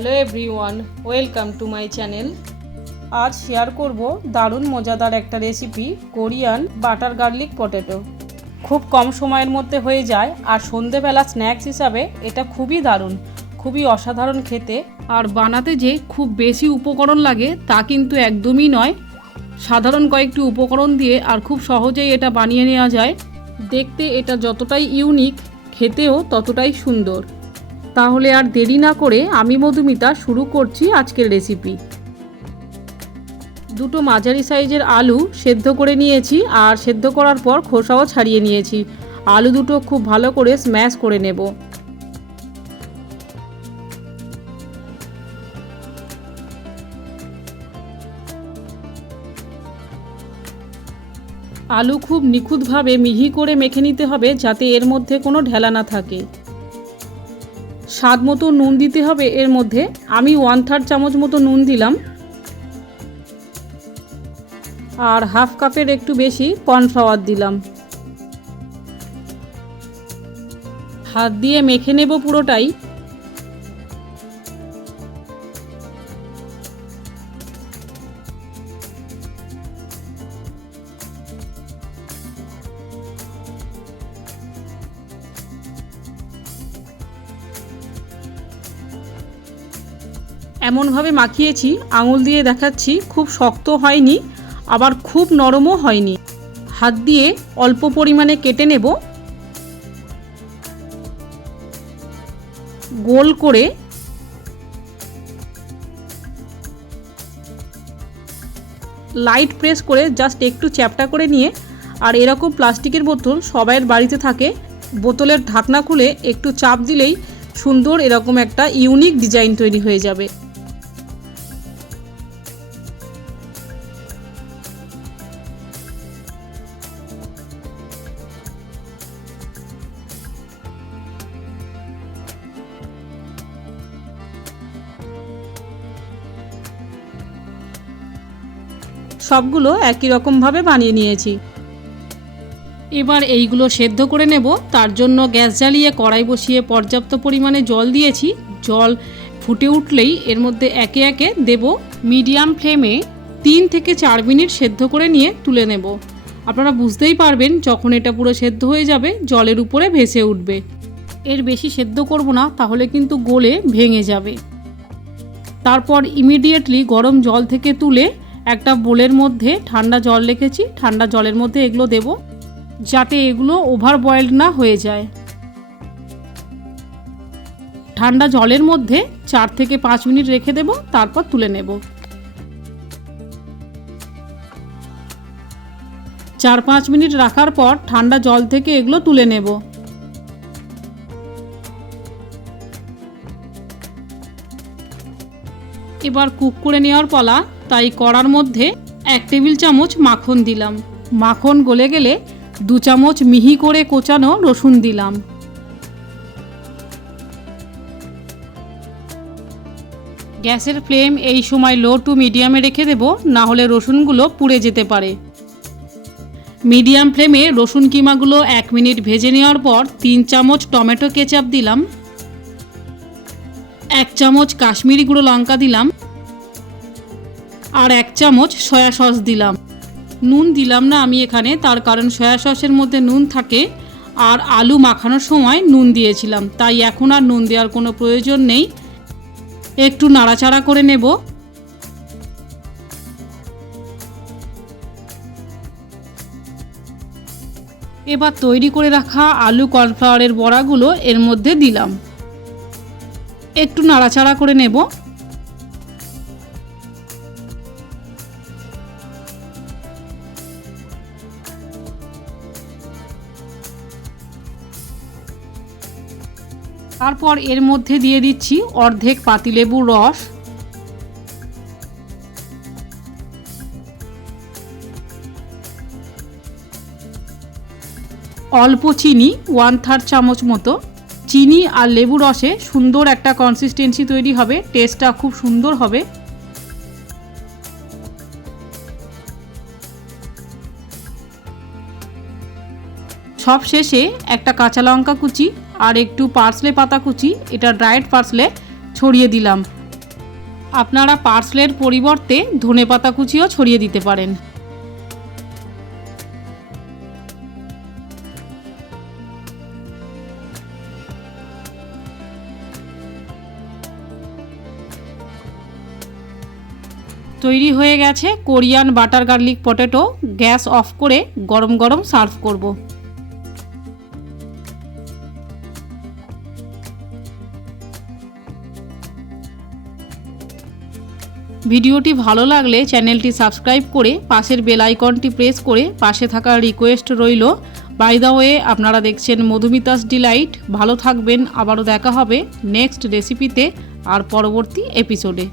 Hello everyone, welcome to my channel. আজ share করব দারুণ মজাদার একটা recipe, Korean butter garlic potato. খুব কম সময়ের মধ্যে হয়ে যায় আর সন্ধেবেলা স্ন্যাক্স হিসাবে এটা খুবই দারুণ, খুবই অসাধারণ খেতে। আর বানাতে যে খুব বেশি উপকরণ লাগে তা কিন্তু একদমই নয়। সাধারণ কয়েকটি উপকরণ দিয়ে আর খুব সহজেই এটা বানিয়ে নেওয়া যায়। দেখতে এটা যতটাই ইউনিক, খেতেও ততটাই সুন্দর। তাহলে আর দেরি না করে আমি মধুমিতা শুরু করছি আজকের রেসিপি। দুটো মাঝারি সাইজের আলু সেদ্ধ করে নিয়েছি আর সেদ্ধ করার পর খোসাও ছাড়িয়ে নিয়েছি। আলু দুটো খুব ভালো করে স্ম্যাশ করে নেব। আলু খুব নিখুঁতভাবে মিহি করে মেখে নিতে হবে যাতে এর মধ্যে কোনো ঢেলা না থাকে। স্বাদ মতো নুন দিতে হবে এর মধ্যে। আমি 1/3 চামচ মতো নুন দিলাম আর হাফ কাপের একটু বেশি কর্নফ্লাওয়ার দিলাম। হাত দিয়ে মেখে নেব পুরোটাই। এমনভাবে মাখিয়েছি, আঙুল দিয়ে দেখাচ্ছি, খুব শক্ত হয়নি আবার খুব নরমও হয়নি। হাত দিয়ে অল্প পরিমাণে কেটে নেব। গোল করে লাইট প্রেস করে জাস্ট একটু চ্যাপটা করে নিয়ে, আর এরকম প্লাস্টিকের বোতল সবাইয়ের বাড়িতে থাকে, বোতলের ঢাকনা খুলে একটু চাপ দিলেই সুন্দর এরকম একটা ইউনিক ডিজাইন তৈরি হয়ে যাবে। সবগুলো একই রকমভাবে বানিয়ে নিয়েছি। এবার এইগুলো সেদ্ধ করে নেব। তার জন্য গ্যাস জ্বালিয়ে কড়াই বসিয়ে পর্যাপ্ত পরিমাণে জল দিয়েছি। জল ফুটে উঠলেই এর মধ্যে একে একে দেব। মিডিয়াম ফ্লেমে 3 থেকে 4 মিনিট সেদ্ধ করে নিয়ে তুলে নেব। আপনারা বুঝতেই পারবেন যখন এটা পুরো সেদ্ধ হয়ে যাবে, জলের উপরে ভেসে উঠবে। এর বেশি সেদ্ধ করব না, তাহলে কিন্তু গলে ভেঙে যাবে। তারপর ইমিডিয়েটলি গরম জল থেকে তুলে একটা বোলের মধ্যে ঠান্ডা জল রেখেছি। ঠান্ডা জলের মধ্যে এগুলো দেব যাতে এগুলো ওভার বয়েলড না হয়ে যায়। ঠান্ডা জলের মধ্যে 4 থেকে 5 মিনিট রেখে দেব, তারপর তুলে নেব। 4-5 মিনিট রাখার পর ঠান্ডা জল থেকে এগুলো তুলে নেব। এবার কুক করে নেওয়ার পালা। তাই কড়ার মধ্যে 1 টেবিল চামচ মাখন দিলাম। মাখন গলে গেলে 2 চামচ মিহি করে কোচানো রসুন দিলাম। গ্যাসের ফ্লেম এই সময় লো টু মিডিয়ামে রেখে দেব, না হলে রসুনগুলো পুড়ে যেতে পারে। মিডিয়াম ফ্লেমে রসুন কিমাগুলো 1 মিনিট ভেজে নেওয়ার পর 3 চামচ টমেটো কেচাপ দিলাম, 1 চামচ কাশ্মীরি গুঁড়ো লঙ্কা দিলাম আর 1 চামচ সয়া সস দিলাম। নুন দিলাম না আমি এখানে, তার কারণ সয়া সসের মধ্যে নুন থাকে আর আলু মাখানোর সময় নুন দিয়েছিলাম, তাই এখন আর নুন দেওয়ার কোনো প্রয়োজন নেই। একটু নাড়াচাড়া করে নেব। এবার তৈরি করে রাখা আলু কর্নফ্লাওয়ারের বড়াগুলো এর মধ্যে দিলাম। একটু নাড়াচাড়া করে নেব। তারপর এর মধ্যে দিয়ে দিচ্ছি অর্ধেক পাতিলেবুর রস, অল্প চিনি 1/3 চামচ মতো। চিনি আর লেবু রসে সুন্দর একটা কনসিস্টেন্সি তৈরি হবে, টেস্টটা খুব সুন্দর হবে। সব শেষে একটা কাঁচা লঙ্কা কুচি আর একটু পার্সলে পাতা কুচি, এটা ড্রাইড পার্সলে, ছড়িয়ে দিলাম। আপনারা পার্সলের পরিবর্তে ধনেপাতা কুচিও ছড়িয়ে দিতে পারেন। তৈরি হয়ে গেছে Korean butter garlic potato. Gas off করে গরম গরম সার্ভ করব। ভিডিওটি ভালো লাগলে চ্যানেলটি সাবস্ক্রাইব করে পাশের বেল আইকনটি প্রেস করে পাশে থাকা রিকোয়েস্ট রইল। বাই দ্য ওয়ে, আপনারা দেখছেন মধুমিতাস ডিলাইট। ভালো থাকবেন, আবারও দেখা হবে নেক্সট রেসিপিতে আর পরবর্তী এপিসোডে।